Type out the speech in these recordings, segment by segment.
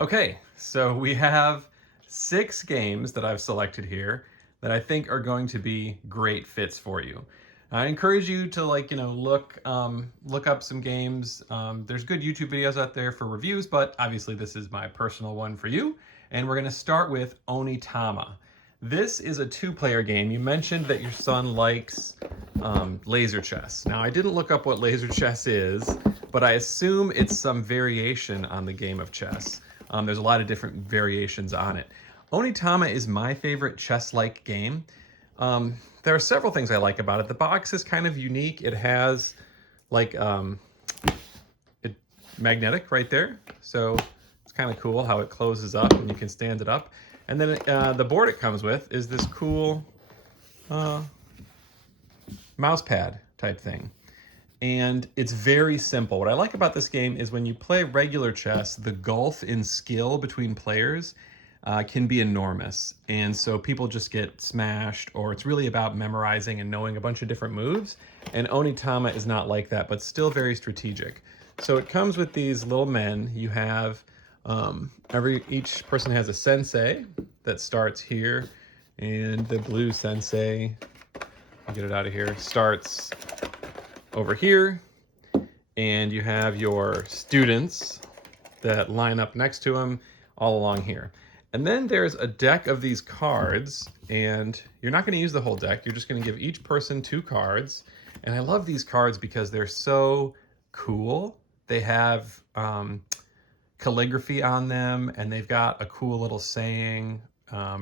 Okay, so we have 6 games that I've selected here that I think are going to be great fits for you. I encourage you to look up some games. There's good YouTube videos out there for reviews, but obviously this is my personal one for you. And we're going to start with Onitama. This is a 2-player game. You mentioned that your son likes laser chess. Now I didn't look up what laser chess is, but I assume it's some variation on the game of chess. There's a lot of different variations on it. Onitama is my favorite chess-like game. There are several things I like about it. The box is kind of unique. It has like it magnetic right there, so it's kind of cool how it closes up and you can stand it up. And then the board it comes with is this cool mouse pad type thing. And it's very simple. What I like about this game is when you play regular chess, the gulf in skill between players can be enormous. And so people just get smashed, or it's really about memorizing and knowing a bunch of different moves. And Onitama is not like that, but still very strategic. So it comes with these little men. You have, each person has a sensei that starts here. And the blue sensei, I'll get it out of here, starts over here, and you have your students that line up next to him all along here. And then there's a deck of these cards, and you're not going to use the whole deck. You're just going to give each person 2 cards. And I love these cards because they're so cool. They have calligraphy on them, and they've got a cool little saying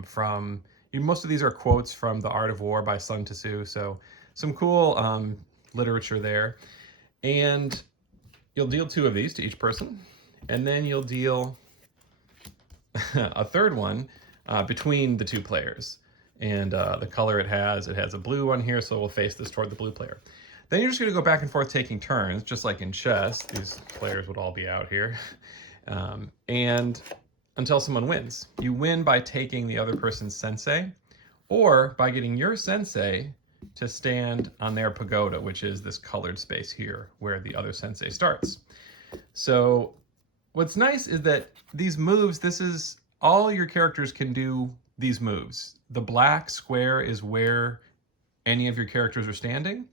from, most of these are quotes from The Art of War by Sun Tzu. So some cool literature there. And you'll deal 2 of these to each person, and then you'll deal a third one between the 2 players. And the color it has a blue one here, so we'll face this toward the blue player. Then you're just going to go back and forth taking turns, just like in chess. These players would all be out here. And until someone wins. You win by taking the other person's sensei, or by getting your sensei to stand on their pagoda, which is this colored space here where the other sensei starts. So what's nice is that these moves, this is all your characters can do these moves. The black square is where any of your characters are standing,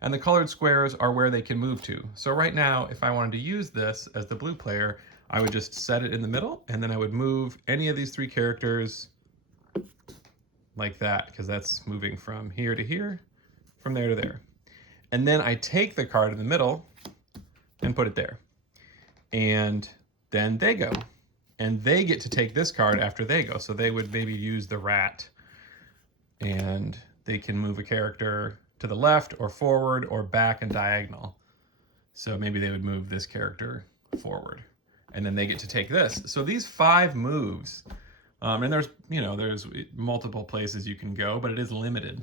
and the colored squares are where they can move to. So right now, if I wanted to use this as the blue player, I would just set it in the middle, and then I would move any of these 3 characters like that, because that's moving from here to here, from there to there. And then I take the card in the middle and put it there. And then they go. And they get to take this card after they go. So they would maybe use the rat, and they can move a character to the left or forward or back and diagonal. So maybe they would move this character forward, and then they get to take this. So these 5 moves, and there's multiple places you can go, but it is limited,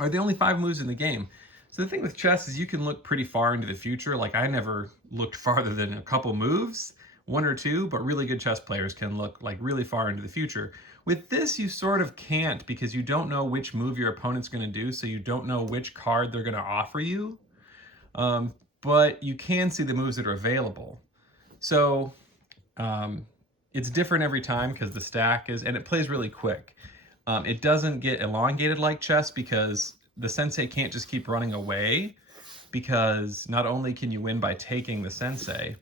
are the only 5 moves in the game. So the thing with chess is you can look pretty far into the future. Like, I never looked farther than a couple moves, 1 or 2, but really good chess players can look like really far into the future. With this, you sort of can't, because you don't know which move your opponent's going to do, so you don't know which card they're going to offer you. But you can see the moves that are available. So it's different every time because the stack is, and it plays really quick. It doesn't get elongated like chess because the sensei can't just keep running away, because not only can you win by taking the sensei,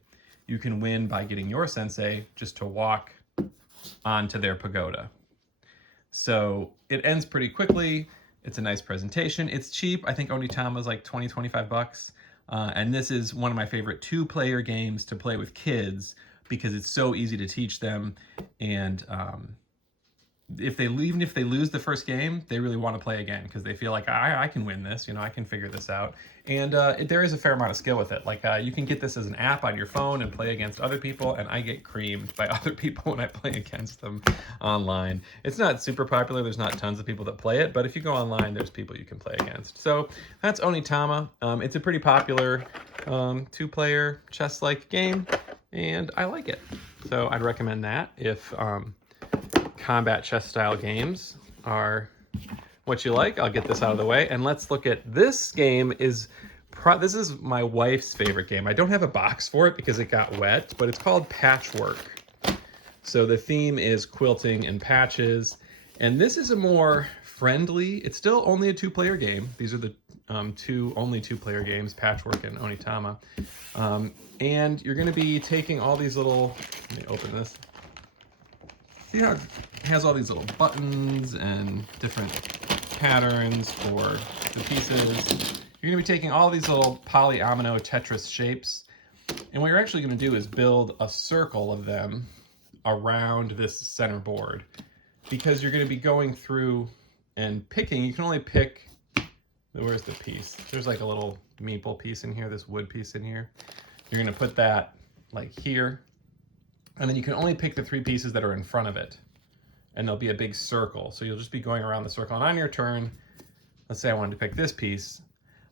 you can win by getting your sensei just to walk onto their pagoda. So it ends pretty quickly. It's a nice presentation. It's cheap. I think Onitama is like 20, 25 bucks. And this is one of my favorite 2-player games to play with kids because it's so easy to teach them. And even if they lose the first game, they really want to play again because they feel like I can win this, I can figure this out. And there is a fair amount of skill with it. Like you can get this as an app on your phone and play against other people, and I get creamed by other people when I play against them online. It's not super popular. There's not tons of people that play it, but if you go online, there's people you can play against. So that's Onitama. It's a pretty popular 2-player chess-like game, and I like it. So I'd recommend that if combat chess style games are what you like. I'll get this out of the way, and let's look at this game. This is my wife's favorite game. I don't have a box for it because it got wet, but it's called Patchwork. So the theme is quilting and patches. And this is a more friendly, it's still only a 2-player game. These are the only 2-player games, Patchwork and Onitama. And you're going to be taking all these little, let me open this. See how it has all these little buttons and different patterns for the pieces. You're going to be taking all these little polyomino Tetris shapes. And what you're actually going to do is build a circle of them around this center board, because you're going to be going through and picking. You can only pick, where's the piece? There's like a little maple piece in here, this wood piece in here. You're going to put that like here, and then you can only pick the 3 pieces that are in front of it, and there'll be a big circle. So you'll just be going around the circle, and on your turn, let's say I wanted to pick this piece,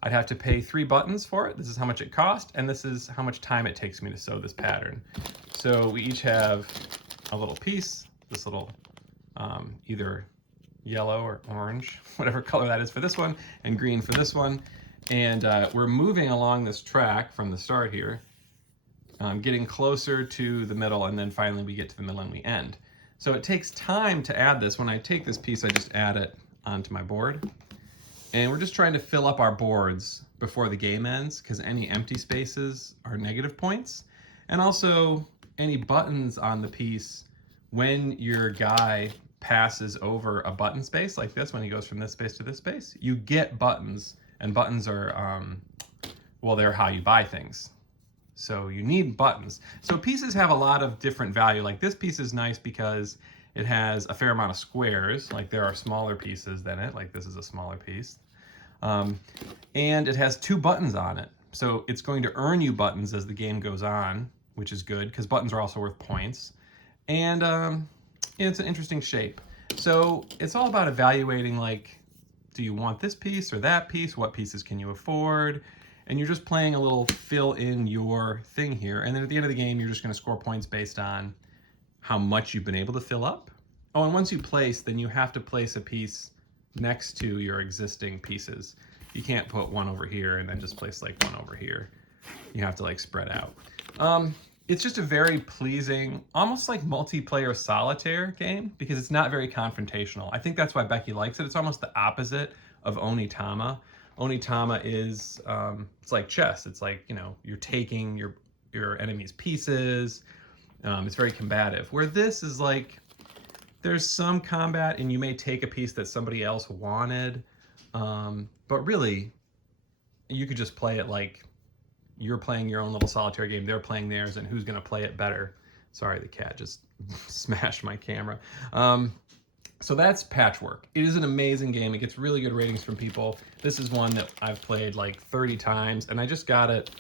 I'd have to pay 3 buttons for it. This is how much it cost, and this is how much time it takes me to sew this pattern. So we each have a little piece, this little either yellow or orange, whatever color that is for this one, and green for this one. And we're moving along this track from the start here, getting closer to the middle, and then finally we get to the middle and we end. So it takes time to add this. When I take this piece, I just add it onto my board. And we're just trying to fill up our boards before the game ends, because any empty spaces are negative points. And also any buttons on the piece, when your guy passes over a button space like this, when he goes from this space to this space, you get buttons, and buttons are, well, they're how you buy things. So you need buttons. So pieces have a lot of different value. Like this piece is nice because it has a fair amount of squares. Like there are smaller pieces than it, like this is a smaller piece. And it has 2 buttons on it. So it's going to earn you buttons as the game goes on, which is good because buttons are also worth points. And it's an interesting shape. So it's all about evaluating, like, do you want this piece or that piece? What pieces can you afford? And you're just playing a little fill in your thing here. And then at the end of the game, you're just going to score points based on how much you've been able to fill up. Oh, and once you place, then you have to place a piece next to your existing pieces. You can't put one over here and then just place like one over here. You have to like spread out. It's just a very pleasing, almost like multiplayer solitaire game, because it's not very confrontational. I think that's why Becky likes it. It's almost the opposite of Onitama. Onitama is, it's like chess. It's like, you know, you're taking your enemy's pieces. It's very combative. Where this is like, there's some combat and you may take a piece that somebody else wanted. But really, you could just play it like you're playing your own little solitaire game, they're playing theirs, and who's going to play it better. Sorry, the cat just smashed my camera. So that's Patchwork. It is an amazing game. It gets really good ratings from people. This is one that I've played like 30 times, and I just got it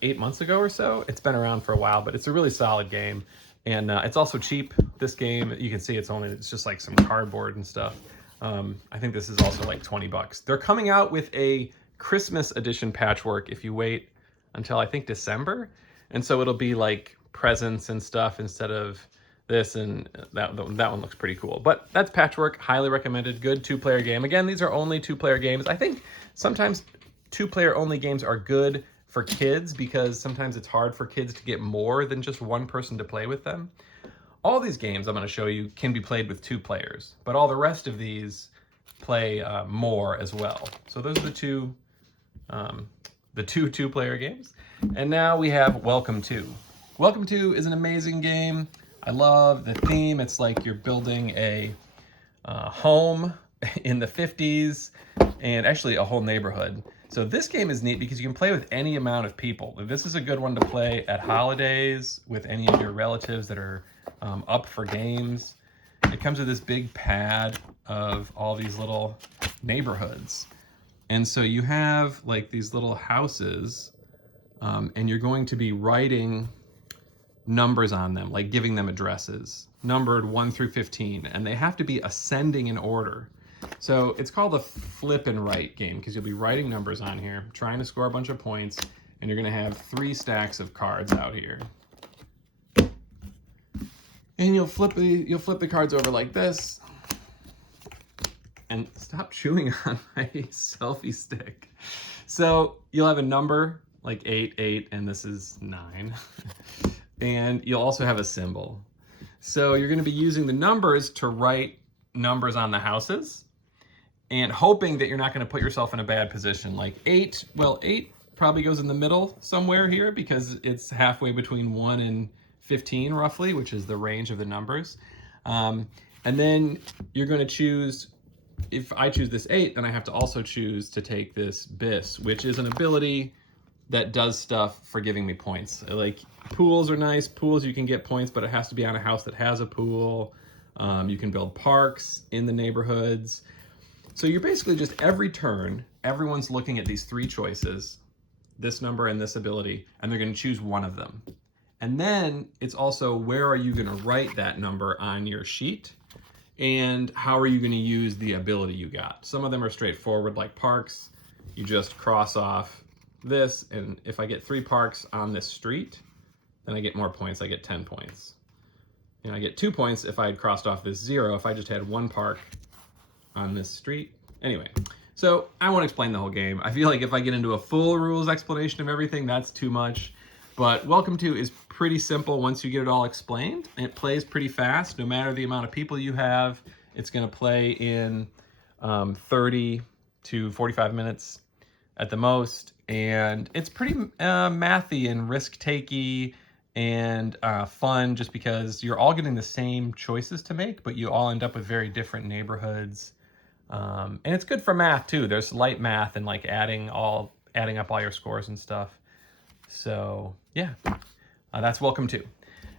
8 months ago or so. It's been around for a while, but it's a really solid game. And it's also cheap. This game, you can see it's just like some cardboard and stuff. I think this is also like 20 bucks. They're coming out with a Christmas edition Patchwork if you wait until I think December. And so it'll be like presents and stuff instead of this, and that one looks pretty cool. But that's Patchwork, highly recommended, good 2-player game. Again, these are only 2-player games. I think sometimes 2-player only games are good for kids because sometimes it's hard for kids to get more than just one person to play with them. All these games I'm going to show you can be played with 2 players, but all the rest of these play more as well. So those are the two 2-player games. And now we have Welcome To. Welcome To is an amazing game. I love the theme. It's like you're building a home in the 50s, and actually a whole neighborhood. So this game is neat because you can play with any amount of people. This is a good one to play at holidays with any of your relatives that are up for games. It comes with this big pad of all these little neighborhoods. And so you have like these little houses, and you're going to be writing numbers on them, like giving them addresses, numbered 1 through 15, and they have to be ascending in order. So it's called a flip and write game because you'll be writing numbers on here, trying to score a bunch of points, and you're going to have 3 stacks of cards out here. And you'll flip the cards over like this. And stop chewing on my selfie stick. So you'll have a number like 8, 8, and this is 9. And you'll also have a symbol. So you're going to be using the numbers to write numbers on the houses and hoping that you're not going to put yourself in a bad position. Like 8, well, 8 probably goes in the middle somewhere here because it's halfway between 1 and 15 roughly, which is the range of the numbers. And then you're going to choose, if I choose this 8, then I have to also choose to take this bis, which is an ability that does stuff for giving me points. Like pools are nice. Pools you can get points, but it has to be on a house that has a pool. You can build parks in the neighborhoods. So you're basically just every turn, everyone's looking at these 3 choices, this number and this ability, and they're going to choose one of them. And then it's also where are you going to write that number on your sheet, and how are you going to use the ability you got. Some of them are straightforward, like parks. You just cross off this, and if I get 3 parks on this street, then I get more points. I get 10 points. And I get 2 points if I had crossed off this 0 if I just had 1 park on this street. Anyway, so I won't explain the whole game. I feel like if I get into a full rules explanation of everything, that's too much. But Welcome To is pretty simple once you get it all explained. It plays pretty fast. No matter the amount of people you have, it's going to play in 30 to 45 minutes at the most. And it's pretty mathy and risk-takey and fun, just because you're all getting the same choices to make, but you all end up with very different neighborhoods. And it's good for math too. There's light math and like adding up all your scores and stuff. So yeah, that's Welcome To.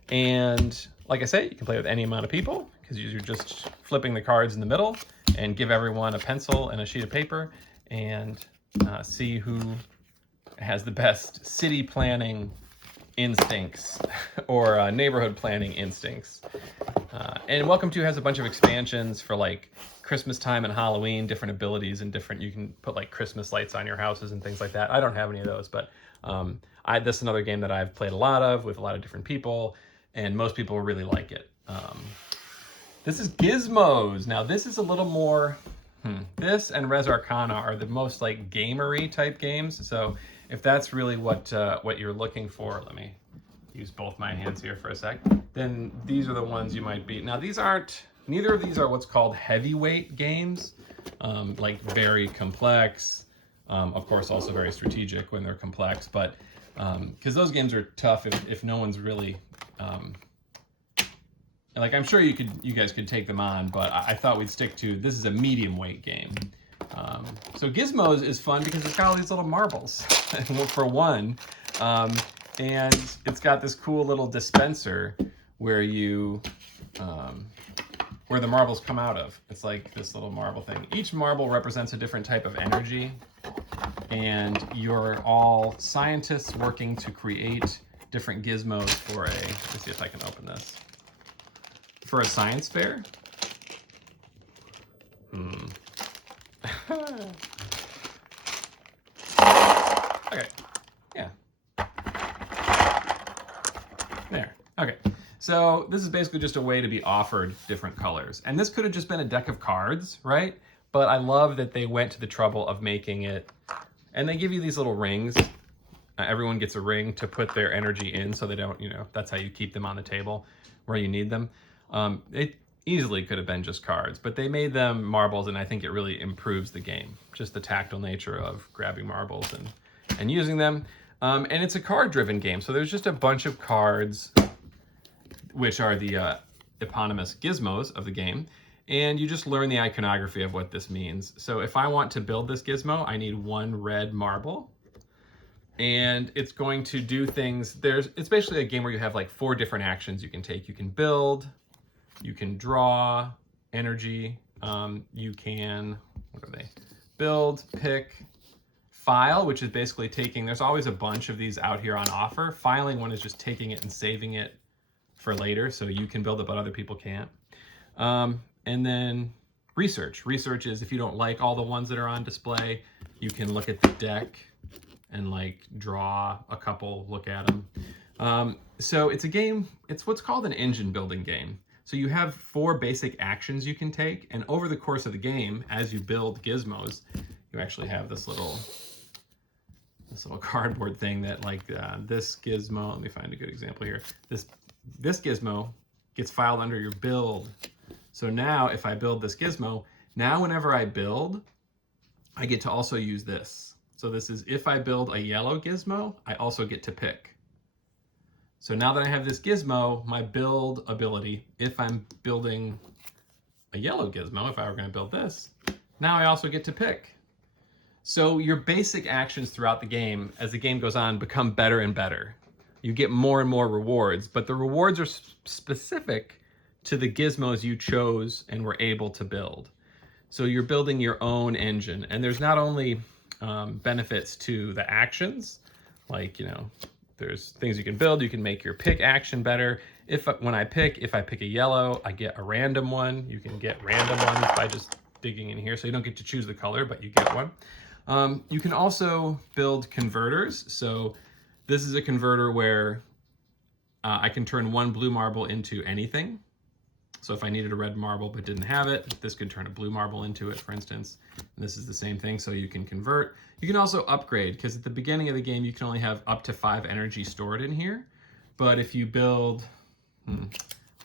And like I say, you can play with any amount of people because you're just flipping the cards in the middle and give everyone a pencil and a sheet of paper and see who has the best city planning instincts or neighborhood planning instincts. And Welcome To has a bunch of expansions for like Christmas time and Halloween, different abilities and different, you can put like Christmas lights on your houses and things like that. I don't have any of those, but this is another game that I've played a lot of with a lot of different people, and most people really like it. This is Gizmos. Now this is a little more, this and Res Arcana are the most like gamery type games. So if that's really what you're looking for, let me use both my hands here for a sec, then these are the ones you might be. Now neither of these are what's called heavyweight games, like very complex, of course also very strategic when they're complex, but because those games are tough if no one's really, like I'm sure you guys could take them on, but I thought we'd stick to, this is a medium weight game. So Gizmos is fun because it's got all these little marbles for one. And it's got this cool little dispenser where where the marbles come out of. It's like this little marble thing. Each marble represents a different type of energy, and you're all scientists working to create different gizmos for let's see if I can open this, for a science fair. Okay, yeah. There, okay. So this is basically just a way to be offered different colors. And this could have just been a deck of cards, right? But I love that they went to the trouble of making it, and they give you these little rings. Everyone gets a ring to put their energy in so they don't, that's how you keep them on the table where you need them. It easily could have been just cards, but they made them marbles, and I think it really improves the game. Just the tactile nature of grabbing marbles and using them. And it's a card-driven game, so there's just a bunch of cards, which are the eponymous gizmos of the game, and you just learn the iconography of what this means. So if I want to build this gizmo, I need 1 red marble, and it's going to do things. It's basically a game where you have like 4 different actions you can take. You can build, you can draw energy, you can, what are they? Build, pick, file, which is basically taking, there's always a bunch of these out here on offer. Filing one is just taking it and saving it for later, so you can build it but other people can't. And then research. Research is if you don't like all the ones that are on display, you can look at the deck and like draw a couple, look at them. So it's a game, it's what's called an engine building game. So you have 4 basic actions you can take, and over the course of the game, as you build gizmos, you actually have this little cardboard thing that like this gizmo, let me find a good example here. This gizmo gets filed under your build. So now if I build this Gizmo, now whenever I build, I get to also use this. So this is if I build a yellow Gizmo, I also get to pick. So now that I have this Gizmo, my build ability, if I'm building a yellow Gizmo, if I were going to build this, now I also get to pick. So your basic actions throughout the game, as the game goes on, become better and better. You get more and more rewards, but the rewards are specific to the gizmos you chose and were able to build. So you're building your own engine, and there's not only benefits to the actions, like, you know, there's things you can build. You can make your pick action better. If I pick a yellow, I get a random one. You can get random ones by just digging in here. So you don't get to choose the color, but you get one. You can also build converters. So this is a converter where I can turn one blue marble into anything. So if I needed a red marble but didn't have it, this could turn a blue marble into it, for instance. And this is the same thing, so you can convert. You can also upgrade, because at the beginning of the game, you can only have up to 5 energy stored in here. But if you build,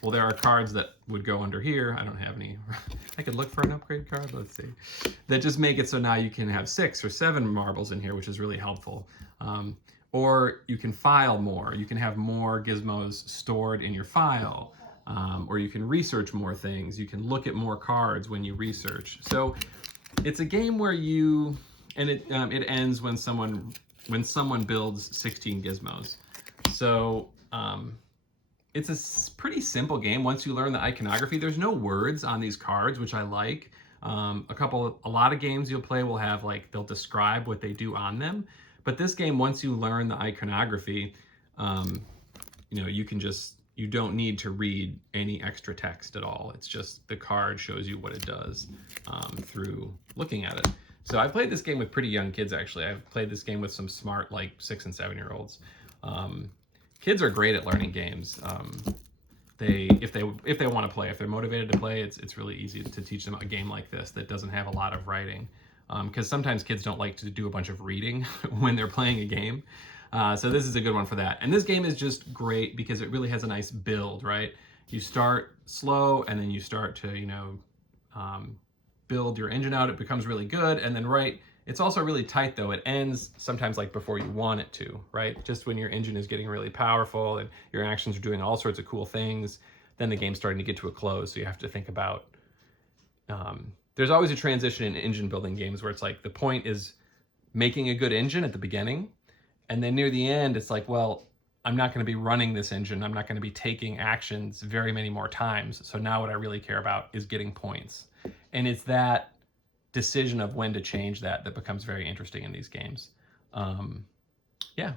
well, there are cards that would go under here. I don't have any. I could look for an upgrade card, let's see. That just make it so now you can have 6 or 7 marbles in here, which is really helpful. Or you can file more. You can have more gizmos stored in your file. Or you can research more things. You can look at more cards when you research. So it's a game where you, and it ends when someone builds 16 gizmos. So it's a pretty simple game once you learn the iconography. There's no words on these cards, which I like. A lot of games you'll play will have, like, they'll describe what they do on them. But this game, once you learn the iconography, you know, you don't need to read any extra text at all. It's just the card shows you what it does through looking at it. So I played this game with pretty young kids, actually. I've played this game with some smart, like, 6 and 7-year-olds. Kids are great at learning games. If they want to play, if they're motivated to play, it's really easy to teach them a game like this that doesn't have a lot of writing. Because sometimes kids don't like to do a bunch of reading when they're playing a game. So this is a good one for that. And this game is just great because it really has a nice build, right? You start slow and then you start to, you know, build your engine out. It becomes really good. And then, right, it's also really tight though. It ends sometimes like before you want it to, right? Just when your engine is getting really powerful and your actions are doing all sorts of cool things, then the game's starting to get to a close. So you have to think about, there's always a transition in engine building games where it's like the point is making a good engine at the beginning. And then near the end, it's like, well, I'm not going to be running this engine. I'm not going to be taking actions very many more times. So now what I really care about is getting points. And it's that decision of when to change that becomes very interesting in these games. Yeah,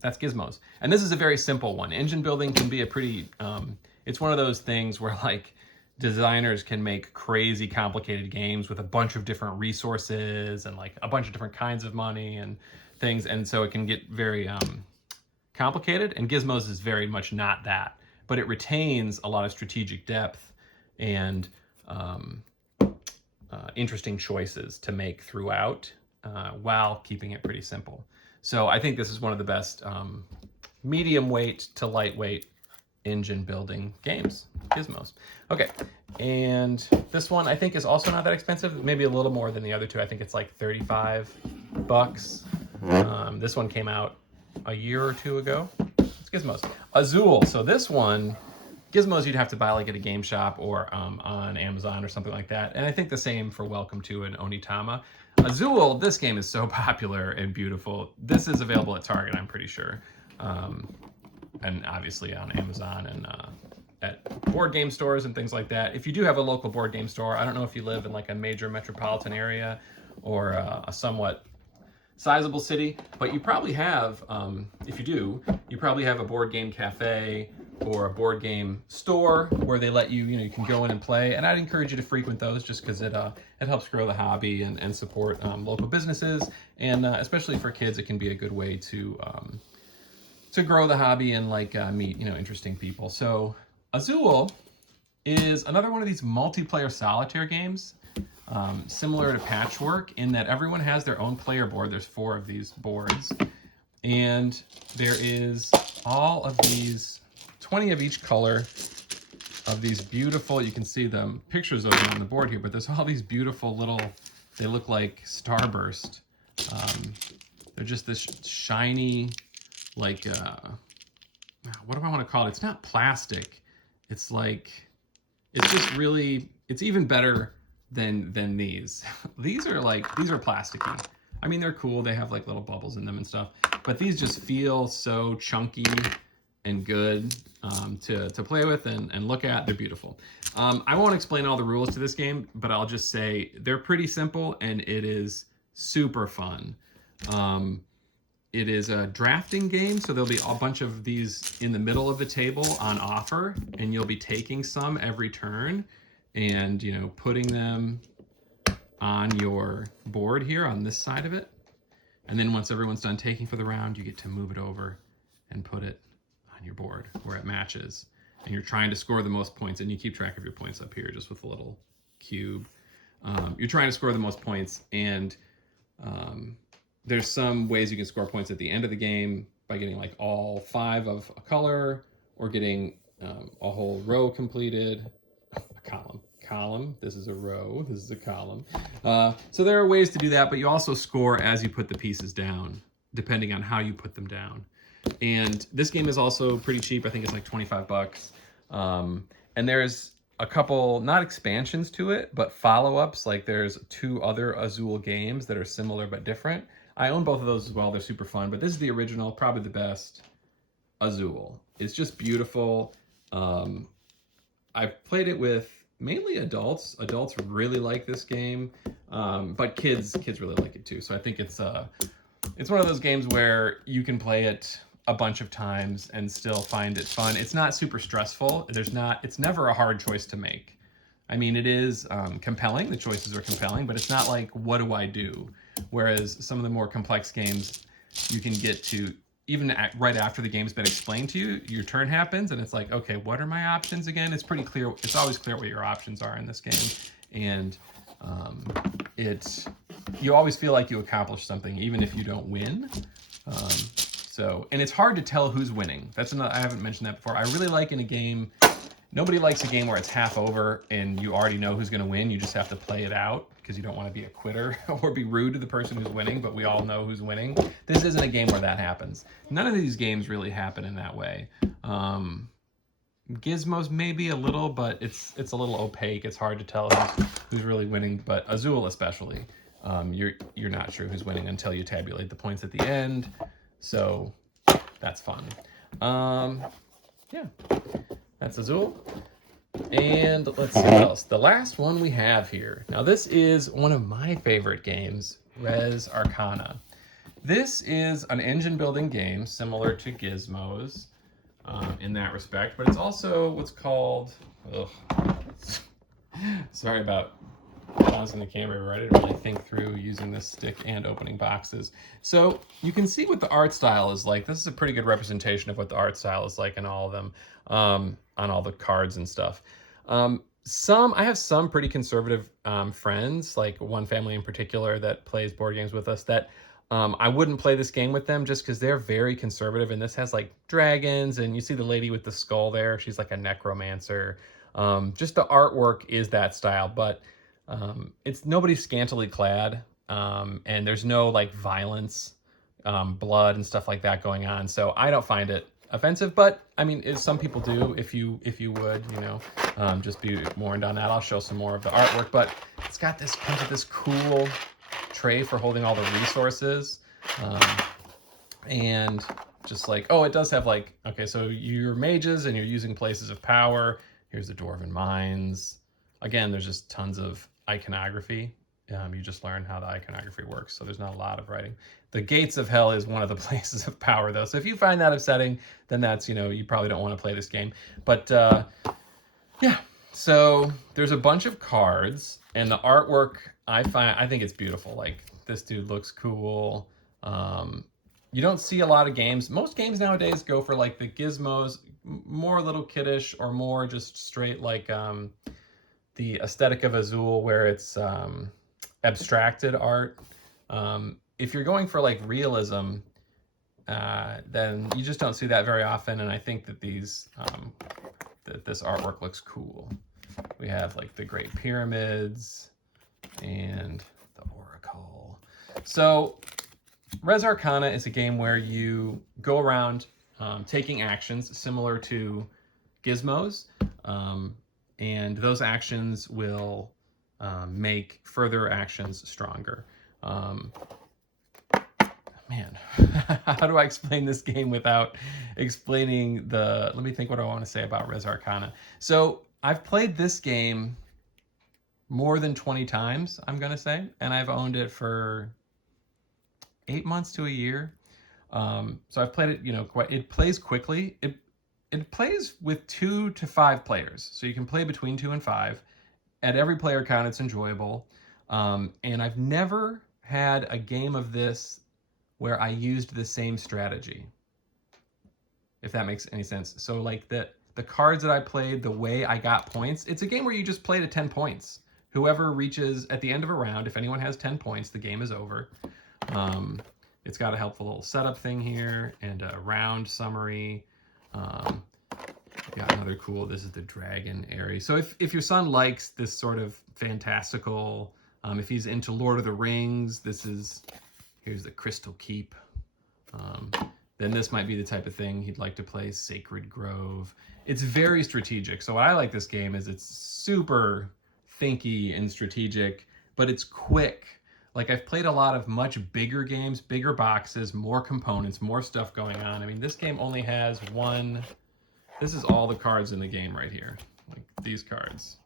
that's Gizmos. And this is a very simple one. Engine building can be a pretty, it's one of those things where, like, designers can make crazy complicated games with a bunch of different resources and, like, a bunch of different kinds of money and things, and so it can get very complicated, and Gizmos is very much not that, but it retains a lot of strategic depth and interesting choices to make throughout while keeping it pretty simple. So I think this is one of the best medium weight to lightweight engine building games, Gizmos. Okay, and this one I think is also not that expensive, maybe a little more than the other two. I think it's like $35. This one came out a year or two ago. It's Gizmos. Azul. So this one, Gizmos you'd have to buy, like, at a game shop or on Amazon or something like that. And I think the same for Welcome to and Onitama. Azul, this game is so popular and beautiful. This is available at Target, I'm pretty sure. And obviously on Amazon and at board game stores and things like that. If you do have a local board game store, I don't know if you live in, like, a major metropolitan area or a somewhat sizable city, but you probably have, if you do, you probably have a board game cafe or a board game store where they let you, you can go in and play. And I'd encourage you to frequent those just because it helps grow the hobby and support local businesses. And especially for kids, it can be a good way to grow the hobby and, like, meet, interesting people. So Azul is another one of these multiplayer solitaire games. Similar to Patchwork in that everyone has their own player board. There's 4 of these boards, and there is all of these, 20 of each color, of these beautiful, you can see them pictures of them on the board here, but there's all these beautiful little, they look like starburst. They're just this shiny, like, what do I want to call it? It's not plastic. It's like, it's just really, it's even better than these. These are plasticky. I mean, they're cool. They have like little bubbles in them and stuff, but these just feel so chunky and good to play with and look at. They're beautiful. I won't explain all the rules to this game, but I'll just say they're pretty simple and it is super fun. It is a drafting game, so there'll be a bunch of these in the middle of the table on offer, and you'll be taking some every turn and, you know, putting them on your board here on this side of it. And then once everyone's done taking for the round, you get to move it over and put it on your board where it matches. And you're trying to score the most points, and you keep track of your points up here just with a little cube. You're trying to score the most points, and there's some ways you can score points at the end of the game by getting like all 5 of a color, or getting a whole row completed. A column. This is a row. This is a column. So there are ways to do that, but you also score as you put the pieces down, depending on how you put them down. And this game is also pretty cheap. I think it's like 25 bucks. And there's a couple, not expansions to it, but follow-ups. Like there's 2 other Azul games that are similar but different. I own both of those as well. They're super fun, but this is the original, probably the best Azul. It's just beautiful. I've played it with mainly adults. Adults really like this game, but kids really like it too. So I think it's one of those games where you can play it a bunch of times and still find it fun. It's not super stressful. It's never a hard choice to make. I mean, it is compelling. The choices are compelling, but it's not like, what do I do? Whereas some of the more complex games, you can get to, even right after the game's been explained to you, your turn happens, and it's like, okay, what are my options again? It's pretty clear. It's always clear what your options are in this game. And you always feel like you accomplished something, even if you don't win. And it's hard to tell who's winning. That's another, I haven't mentioned that before. I really like in a game, nobody likes a game where it's half over and you already know who's going to win. You just have to play it out because you don't want to be a quitter or be rude to the person who's winning, but we all know who's winning. This isn't a game where that happens. None of these games really happen in that way. Gizmos maybe a little, but it's a little opaque. It's hard to tell who's really winning, but Azul especially, you're not sure who's winning until you tabulate the points at the end. So that's fun. Yeah, that's Azul. And let's see what else. The last one we have here. Now this is one of my favorite games, Res Arcana. This is an engine building game similar to Gizmos in that respect, but it's also what's called, sorry about pausing the camera, right? I didn't really think through using this stick and opening boxes. So you can see what the art style is like. This is a pretty good representation of what the art style is like in all of them, on all the cards and stuff. I have some pretty conservative friends, like one family in particular that plays board games with us, that I wouldn't play this game with them just because they're very conservative, and this has like dragons, and you see the lady with the skull there. She's like a necromancer. Just the artwork is that style, but it's nobody's scantily clad, and there's no like violence, blood and stuff like that going on. So I don't find it offensive, but I mean, some people do. If you would, you know, just be warned on that. I'll show some more of the artwork, but it's got this, comes with this cool tray for holding all the resources, and just like, oh, it does have like, okay, so you're mages and you're using places of power. Here's the Dwarven Mines. Again, there's just tons of iconography. You just learn how the iconography works, so there's not a lot of writing. The Gates of Hell is one of the places of power, though. So if you find that upsetting, then that's, you know, you probably don't want to play this game. But yeah, so there's a bunch of cards, and the artwork, I think it's beautiful. Like, this dude looks cool. You don't see a lot of games. Most games nowadays go for like the Gizmos, more little kiddish, or more just straight like the aesthetic of Azul, where it's abstracted art. If you're going for like realism, then you just don't see that very often. And I think that these that this artwork looks cool. We have like the Great Pyramids and the Oracle. So Res Arcana is a game where you go around taking actions similar to Gizmos, and those actions will make further actions stronger. Man, how do I explain this game without explaining the... Let me think what I want to say about Res Arcana. So I've played this game more than 20 times, I'm going to say, and I've owned it for 8 months to a year. So I've played it, you know, it plays quickly. It plays with 2 to 5 players, so you can play between 2 and 5. At every player count, it's enjoyable. And I've never had a game of this where I used the same strategy, if that makes any sense. So like the cards that I played, the way I got points, it's a game where you just play to 10 points. Whoever reaches at the end of a round, if anyone has 10 points, the game is over. It's got a helpful little setup thing here and a round summary. Got another cool, this is the dragon area. So if your son likes this sort of fantastical, if he's into Lord of the Rings, here's the Crystal Keep. Then this might be the type of thing he'd like to play, Sacred Grove. It's very strategic. So what I like this game is it's super thinky and strategic, but it's quick. Like I've played a lot of much bigger games, bigger boxes, more components, more stuff going on. I mean, this game only has one. This is all the cards in the game right here, like these cards.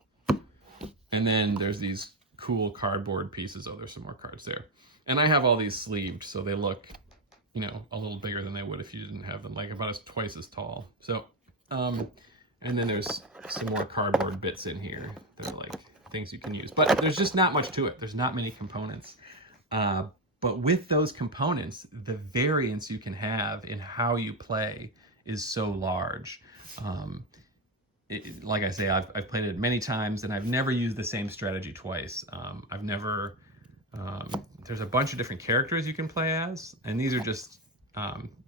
And then there's these cool cardboard pieces. Oh, there's some more cards there. And I have all these sleeved, so they look, you know, a little bigger than they would if you didn't have them, like about twice as tall. So, and then there's some more cardboard bits in here. They're like things you can use, but there's just not much to it. There's not many components. But with those components, the variance you can have in how you play is so large. Like I say, I've played it many times and I've never used the same strategy twice. I've never, there's a bunch of different characters you can play as, and these are just,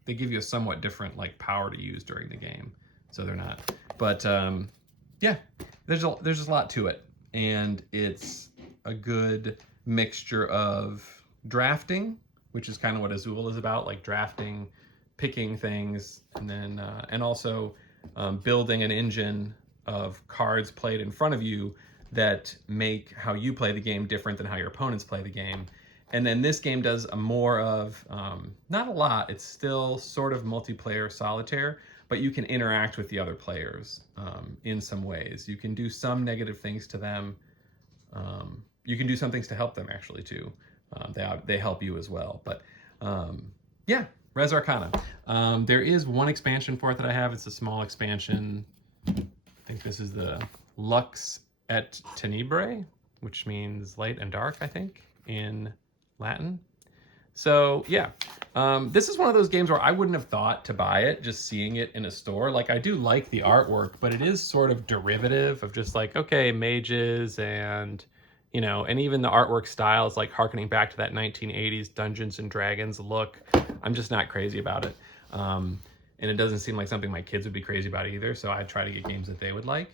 they give you a somewhat different like power to use during the game. So they're not, but yeah, there's just a lot to it. And it's a good mixture of drafting, which is kind of what Azul is about, like drafting, picking things, and then, and also building an engine of cards played in front of you that make how you play the game different than how your opponents play the game. And then this game does a more of, not a lot, it's still sort of multiplayer solitaire, but you can interact with the other players in some ways. You can do some negative things to them. You can do some things to help them actually too. They help you as well. But yeah, Res Arcana. There is one expansion for it that I have. It's a small expansion. I think this is the Lux et Tenebrae, which means light and dark, I think, in Latin. So yeah, this is one of those games where I wouldn't have thought to buy it just seeing it in a store. Like I do like the artwork, but it is sort of derivative of just like, okay, mages and, you know, and even the artwork style is like harkening back to that 1980s Dungeons and Dragons look. I'm just not crazy about it. And it doesn't seem like something my kids would be crazy about either. So I try to get games that they would like.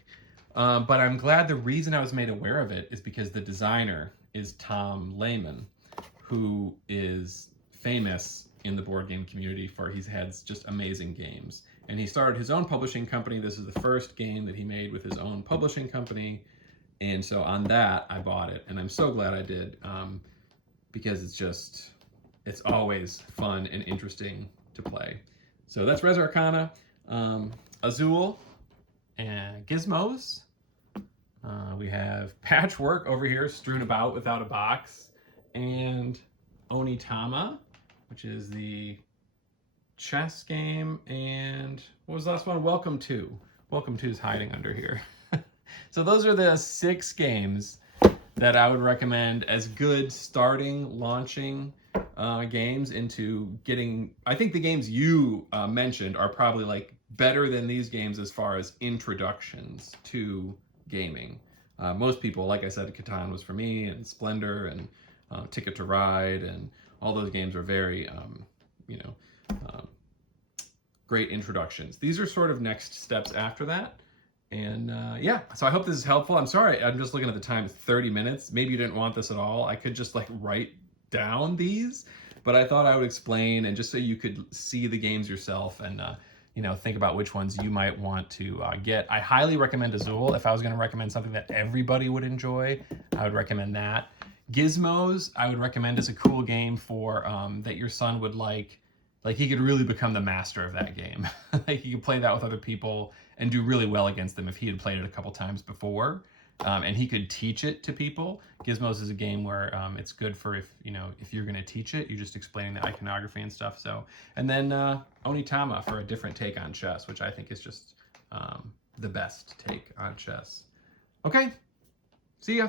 But I'm glad the reason I was made aware of it is because the designer is Tom Lehman, who is famous in the board game community for he's had just amazing games. And he started his own publishing company. This is the first game that he made with his own publishing company. And so on that, I bought it. And I'm so glad I did because it's always fun and interesting to play. So that's Res Arcana, Azul, and Gizmos. We have Patchwork over here strewn about without a box. And Onitama, which is the chess game. And what was the last one? Welcome to. Welcome to is hiding under here. So those are the 6 games that I would recommend as good starting, launching games into getting... I think the games you mentioned are probably like better than these games as far as introductions to gaming. Most people, like I said, Catan was for me, and Splendor, and Ticket to Ride, and all those games are very, great introductions. These are sort of next steps after that, And yeah, so I hope this is helpful. I'm sorry, I'm just looking at the time, 30 minutes. Maybe you didn't want this at all. I could just like write down these, but I thought I would explain and just so you could see the games yourself and you know, think about which ones you might want to get. I highly recommend Azul. If I was going to recommend something that everybody would enjoy, I would recommend that. Gizmos, I would recommend as a cool game for that your son would like. Like he could really become the master of that game. Like he could play that with other people and do really well against them if he had played it a couple times before. And he could teach it to people. Gizmos is a game where it's good for if you know if you're going to teach it, you're just explaining the iconography and stuff. So, and then Onitama for a different take on chess, which I think is just the best take on chess. Okay, see ya.